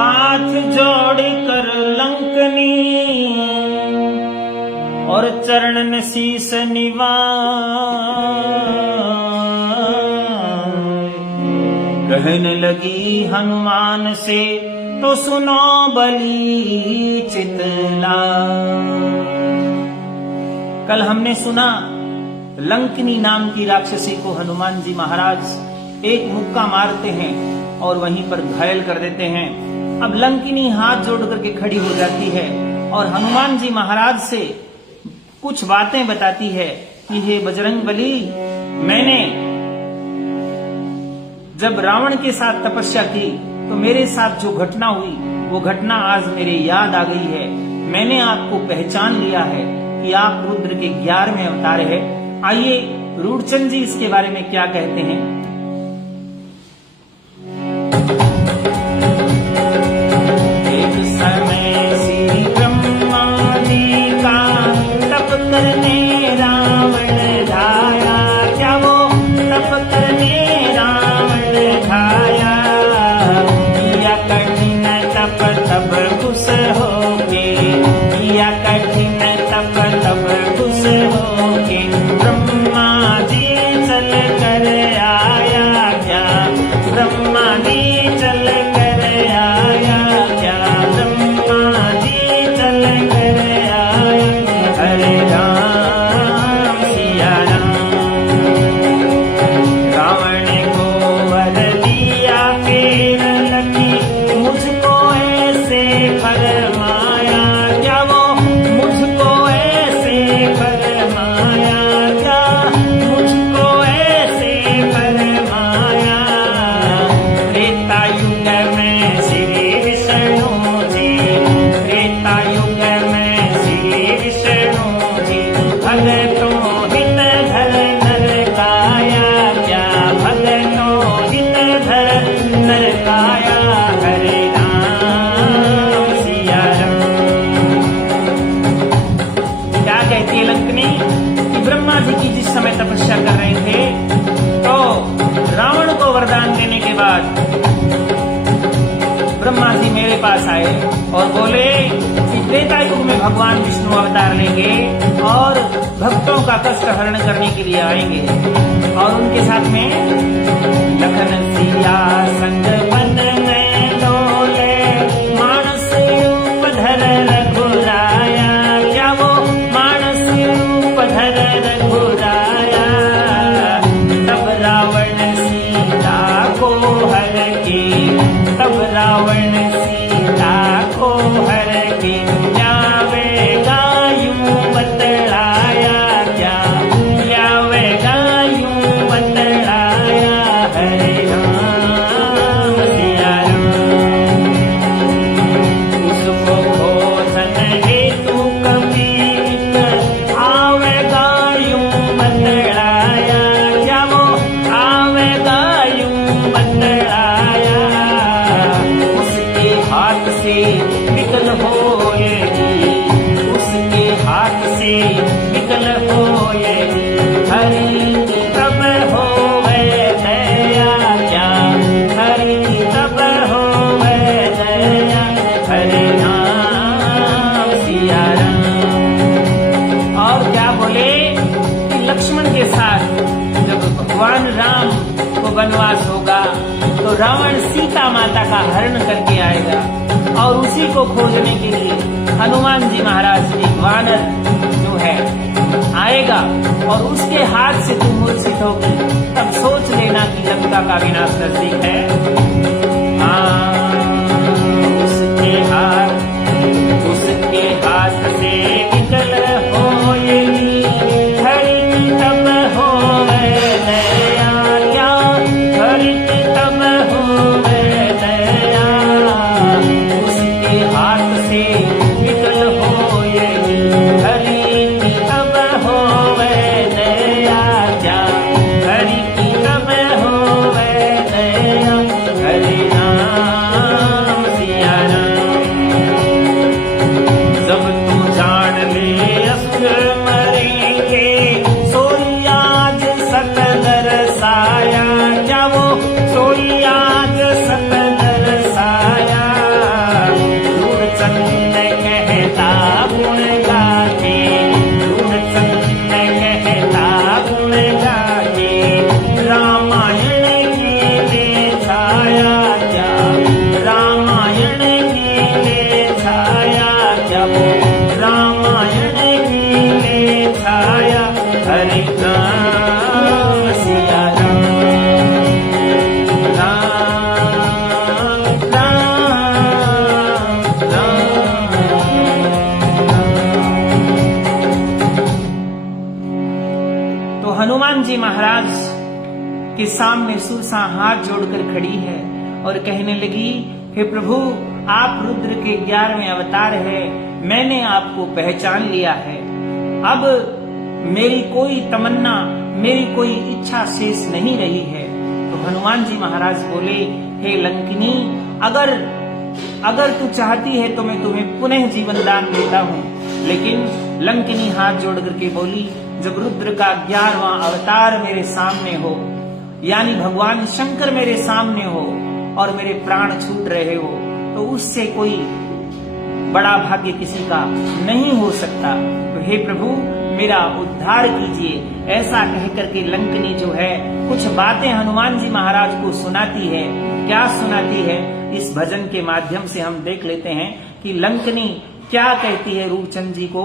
हाथ जोड़कर लंकनी और चरणन शीस निवाए कहने लगी हनुमान से तो सुनो बलि चितला। कल हमने सुना लंकनी नाम की राक्षसी को हनुमान जी महाराज एक मुक्का मारते हैं और वहीं पर घायल कर देते हैं। अब लंकिनी हाथ जोड़ करके खड़ी हो जाती है और हनुमान जी महाराज से कुछ बातें बताती है कि हे बजरंग बली, मैंने जब रावण के साथ तपस्या की तो मेरे साथ जो घटना हुई वो घटना आज मेरे याद आ गई है। मैंने आपको पहचान लिया है कि आप रुद्र के 11वें अवतार है। आइए रूढ़चंद जी इसके बारे में क्या कहते हैं। एक समय श्री ब्रह्मा जी का तप करने रावण धाया। क्या वो तप करने रावण धाया? किया कठिन तप तब खुश होके, किया कठिन तप तब खुश होके ब्रह्मा जी चल कर आया। क्या ब्रह्मा जी चल कर आया? क्या ब्रह्मा जी चल कर आया? हरे राम सिया राम। रावण को वर दिया फिर लगी, मुझको ऐसे फरमाया। क्या वो मुझको ऐसे फरमाया? क्या मुझको ऐसे फरमाया? त्रेता युग में श्री विष्णु जी, त्रेता युग में श्री विष्णु जी भगतों हित धर नर काया। क्या भगतों हित धर नर काया? हरे राम सिया राम। क्या कहती है लंकनी कि ब्रह्मा जी की जिस समय तपस्या कर रहे थे तो रावण को वरदान देने के बाद ब्रह्मा जी मेरे पास आए और बोले कि त्रेता युग में भगवान विष्णु अवतार लेंगे और भक्तों का कष्ट हरण करने के लिए आएंगे और उनके साथ में लखन सिया संग वन में डोले, मानस रूप धर रघुराया। क्या वो मानस रूप धर रघुराया? तब रावण सीता को हर के, तब रावण सीता को हर के जावेगा यूं बतलाया। क्या जावेगा यूं बतलाया? हरे राम सिया राम। उसको भोजन हेतु कबीर आवेगा यूं बतलाया। क्या वो आवेगा यूं बतलाया? उसके हाथ से निकल होएगी, उसके हाथ से निकल होएगी हरि तब होवे दया। क्या हरि तब होवे दया? हरे राम सिया राम। और क्या बोले कि लक्ष्मण के साथ जब भगवान राम को वनवास होगा तो रावण सीता माता का हरण करके आएगा और उसी को खोजने के लिए हनुमान जी महाराज एक वानर जो है आएगा और उसके हाथ से तुम मूर्छित होगी। तब सोच लेना कि लंका का विनाश नजदीक है। उसके हाथ से निकल होएगी हरि तब होवे दया। क्या हरि तब होवे दया? उसके हाथ से निकल होएगी हरि तब होवे दया। क्या हरि तब होवे दया? जी महाराज के सामने सुरसा हाथ जोड़कर खड़ी है और कहने लगी, हे प्रभु, आप रुद्र के 11वें अवतार है, मैंने आपको पहचान लिया है। अब मेरी कोई तमन्ना, मेरी कोई इच्छा शेष नहीं रही है। तो हनुमान जी महाराज बोले, हे लंकिनी, अगर तू चाहती है तो मैं तुम्हें पुनः जीवन दान देता हूँ। लेकिन लंकिनी हाथ जोड़ करके बोली, जब रुद्र का 11वां अवतार मेरे सामने हो, यानी भगवान शंकर मेरे सामने हो और मेरे प्राण छूट रहे हो, तो उससे कोई बड़ा भाग्य किसी का नहीं हो सकता। तो हे प्रभु, मेरा उद्धार कीजिए। ऐसा कह करके लंकिनी जो है कुछ बातें हनुमान जी महाराज को सुनाती है। क्या सुनाती है, इस भजन के माध्यम से हम देख लेते हैं कि लंकिनी क्या कहती है रूपचंद जी को।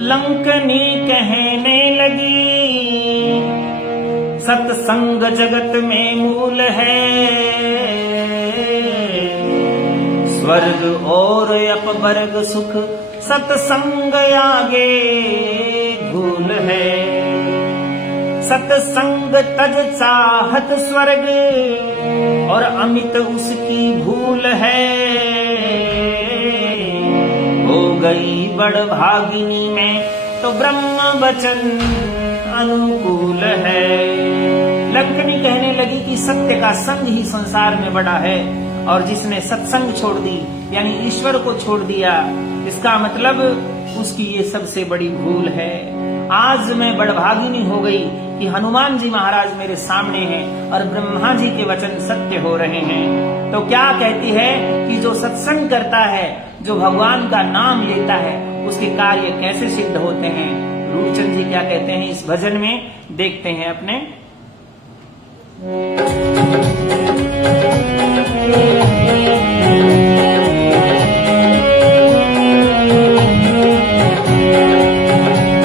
लंकिनी कहने लगी, सत्संग जगत में मूल है, स्वर्ग और अपवर्ग सुख सत्संग आगे धूल है। सत्संग तज चाहत स्वर्ग और अमित उसकी भूल है, हो गई बड़ भागिनी में तो ब्रह्म वचन अनुकूल है। लंकिनी कहने लगी कि सत्य का संग ही संसार में बड़ा है, और जिसने सत्संग छोड़ दी यानी ईश्वर को छोड़ दिया, इसका मतलब उसकी ये सबसे बड़ी भूल है। आज मैं बड़भागिनी हो गई कि हनुमान जी महाराज मेरे सामने हैं और ब्रह्मा जी के वचन सत्य हो रहे हैं। तो क्या कहती है कि जो सत्संग करता है, जो भगवान का नाम लेता है, उसके कार्य कैसे सिद्ध होते हैं। रूपचंद जी क्या कहते हैं इस भजन में, देखते हैं अपने।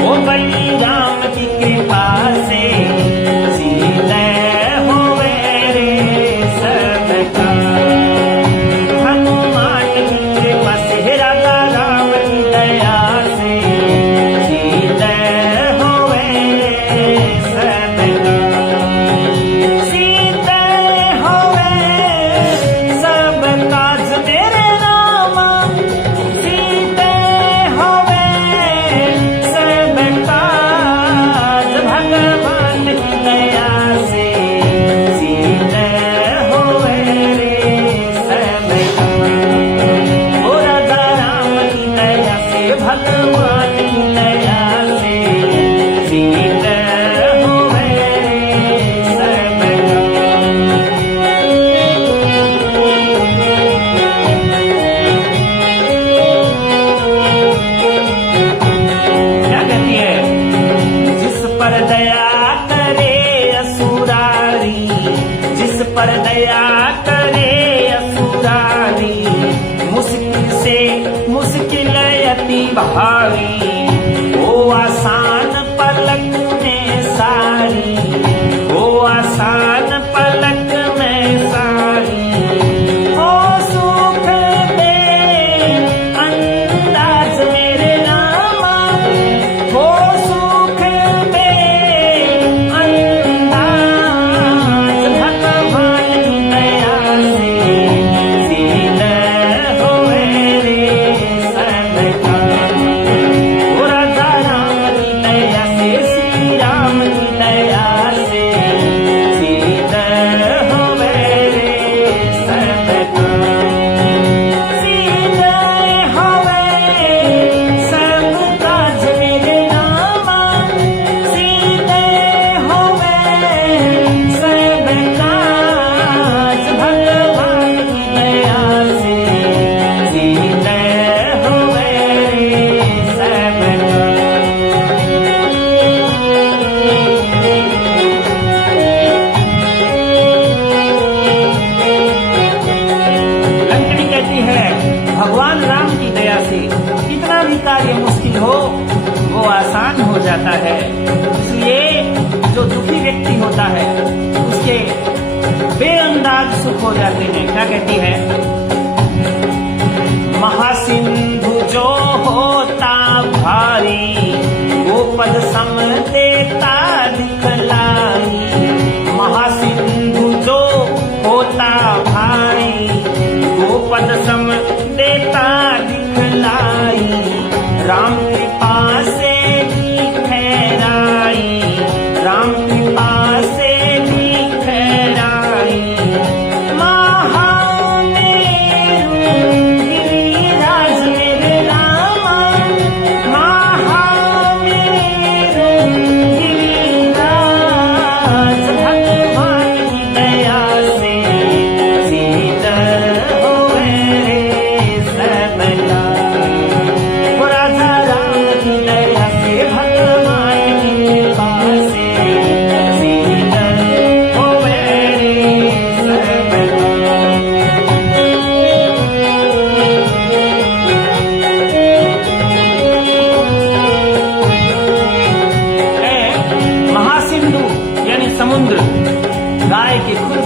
ओ बलि राम की कृपा से सीते होवे रे सबका, हनुमान की कृपा से राजा राम की दया से सीते होवे रे सबका, सीते होवे सब काज तेरे नाम, सीते होवे सब काज भगवान की दया से सीते होवे रे सब काज। ओ राजा राम की दया से भगवान की दया से सीते होवे रे सब क्या कहती है, जिस पर दया करे असुरारी, जिस पर दया करे असुरारी, मुश्किल से मुश्किल अति भारी, ओ आसान पलक में सारी, ओ आसान पलक में सारी, ओ सुख दे अंदाज मेरे रामा, ओ सुख दे अंदाज भगवान की दया से सीते होवे रे सब काज। ओ राजा राम की दया से, श्री राम की दया से सीते होवे रे सब काज, सीते होवे सब काज मेरे रामा, सीते होवे सब काज भगवान की दया से सीते होवे रे सब काज। लंकिनी कहती है, भगवान राम की दया से कितना भी कार्य मुश्किल हो वो आसान हो जाता है। इसलिए जो दुखी व्यक्ति होता है उसके बेअंदाज सुख हो जाते हैं। क्या कहती है, महासिंधु जो होता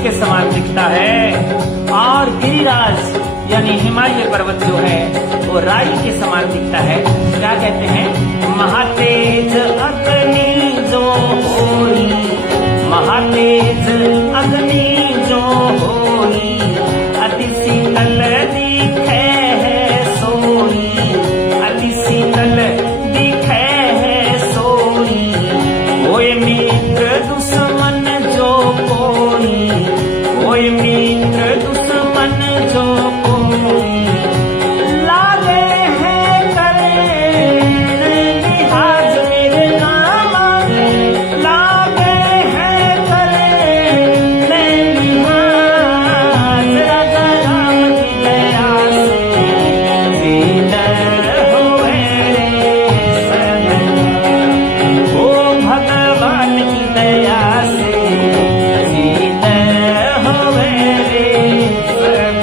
के समान दिखता है, और गिरिराज यानी हिमालय पर्वत जो है वो राई के समान दिखता है। क्या कहते हैं? महातेज अग्नि जो होई, महातेज अग्नि जो होई, अति शीतल दिखे है सोई, अति शीतल दिखे है सोई, ओए मित्र दुश्मन जो कोई, ओए मित्र दुश्मन जो कोई, लागे है करे लिहाज मेरे नाम, लागे है करे लिहाज, राजा राम की दया से दीदार होए सब, ओ भगवान की दया से दीदार होए सब।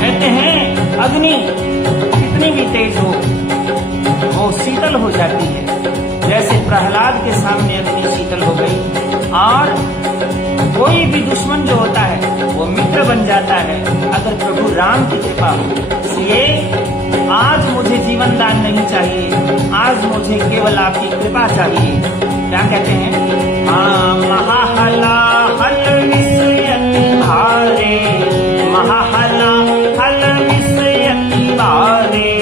कहते हैं अग्नि कितनी भी तेज हो वो शीतल हो जाती है, जैसे प्रहलाद के सामने अग्नि शीतल हो गई, और कोई भी दुश्मन जो होता है वो मित्र बन जाता है अगर प्रभु राम की कृपा हो। इसलिए आज मुझे जीवन दान नहीं चाहिए, आज मुझे केवल आपकी कृपा चाहिए। क्या कहते हैं? हाँ, महाहला हल विषयति भारे, महाहला हल विषयति भारे,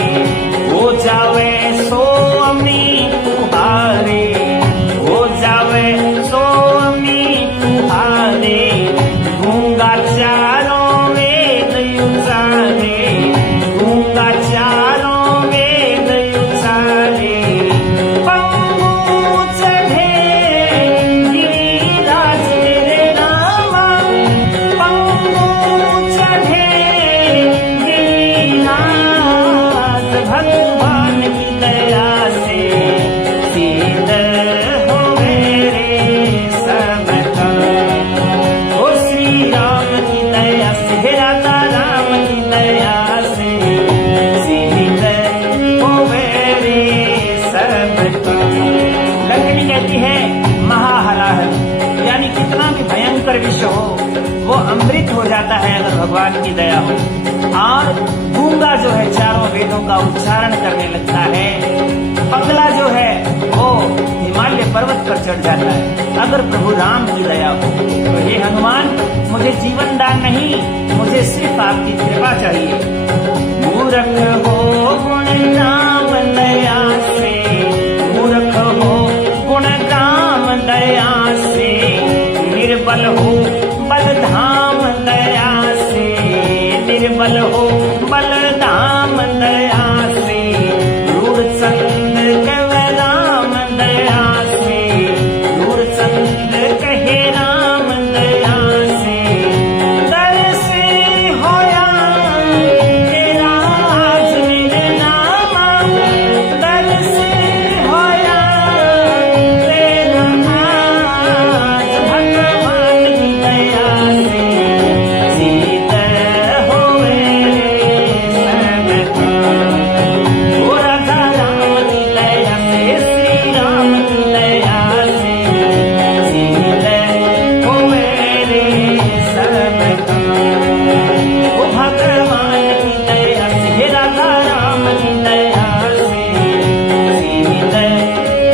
हो जावे सो अमी तुहारे, हो जावे सो अमी तुहारे, गूंगा चारों वेद उचारे, गूंगा चारों वेद उचारे, पंगु चढ़े गिरिराज मेरे रामा, पंगु चढ़े गिरिराज, भगवान की दया से दीदार हो मेरे सब काम, ओ श्री राम की दया से, राजा राम की दया से दीदार हो मेरे सब काम। लक्ष्मी कहती है महाहलाहल, यानी कितना भी भयंकर विषय हो वो अमृत हो जाता है अगर भगवान की दया हो। और गूंगा जो है चारों वेदों का उच्चारण करने लगता है, पगला जो है वो हिमालय पर्वत पर चढ़ जाता है अगर प्रभु राम की दया हो। तो हे हनुमान, मुझे जीवन दान नहीं, मुझे सिर्फ आपकी कृपा चाहिए। मूर्ख हो गुण राम दया से, मूर्ख हो गुण राम दया से, निर्बल हो बल धाम दया से, निर्बल हो बल धाम दया से, रूढ़चंद कहे राम दया से, रूढ़चंद कहे राम दया से, दर से होया तेरा आज मेरे नामा, दर से होया तेरा आज, भगवान की दया से दीदार होए सब काम, ओ राजा राम की दया से, श्री राम की दया से दीदार होए सब काम, ओ भगवान की दया से, राजा राम की दया से दीदार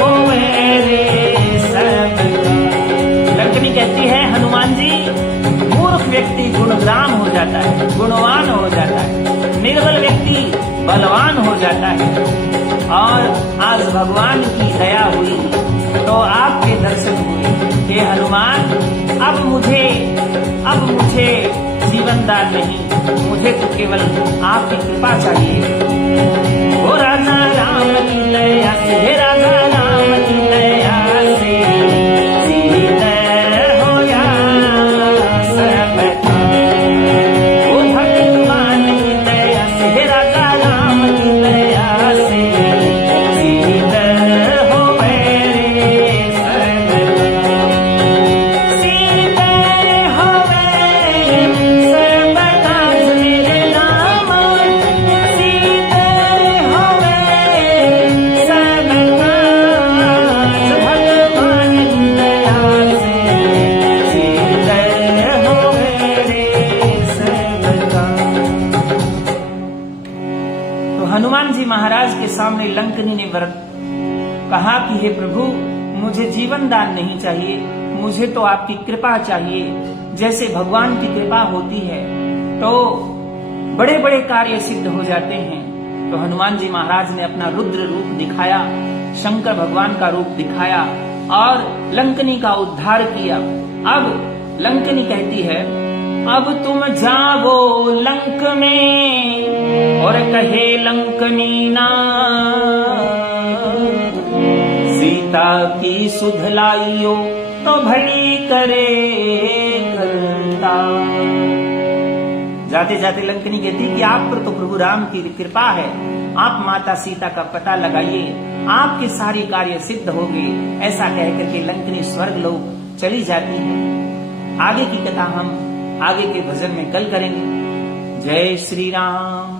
होए सब काम। लक्ष्मी कहती है हनुमान जी, मूर्ख व्यक्ति गुणग्राम हो जाता है, गुणवान हो जाता है, निर्बल व्यक्ति बलवान हो जाता है, और आज भगवान की दया हुई तो आपके दर्शन हुए। हे हनुमान, अब मुझे जीवन दान नहीं, मुझे तो केवल आपकी कृपा चाहिए। ओ राजा राम की दया से, हे राजा राम की दया से दीदार होया सब काम, ओ भगवान की दया से, हे राजा राम की दया से दीदार हो मेरे सब काम। लंकनी ने कहा कि हे प्रभु, मुझे जीवन दान नहीं चाहिए, मुझे तो आपकी कृपा चाहिए। जैसे भगवान की कृपा होती है तो बड़े बड़े कार्य सिद्ध हो जाते हैं। तो हनुमान जी महाराज ने अपना रुद्र रूप दिखाया, शंकर भगवान का रूप दिखाया और लंकनी का उद्धार किया। अब लंकनी कहती है, अब तुम जाओ लंक में, और कहे लंकनी ना, सीता की सुध लाइयो तो भली करे करता। जाते जाते लंकनी कहती कि आप पर तो प्रभु राम की कृपा है, आप माता सीता का पता लगाइए, आपके सारे कार्य सिद्ध होंगे। ऐसा कहकर के लंकनी स्वर्ग लोक चली जाती है। आगे की कथा हम आगे के भजन में कल करेंगे। जय श्री राम।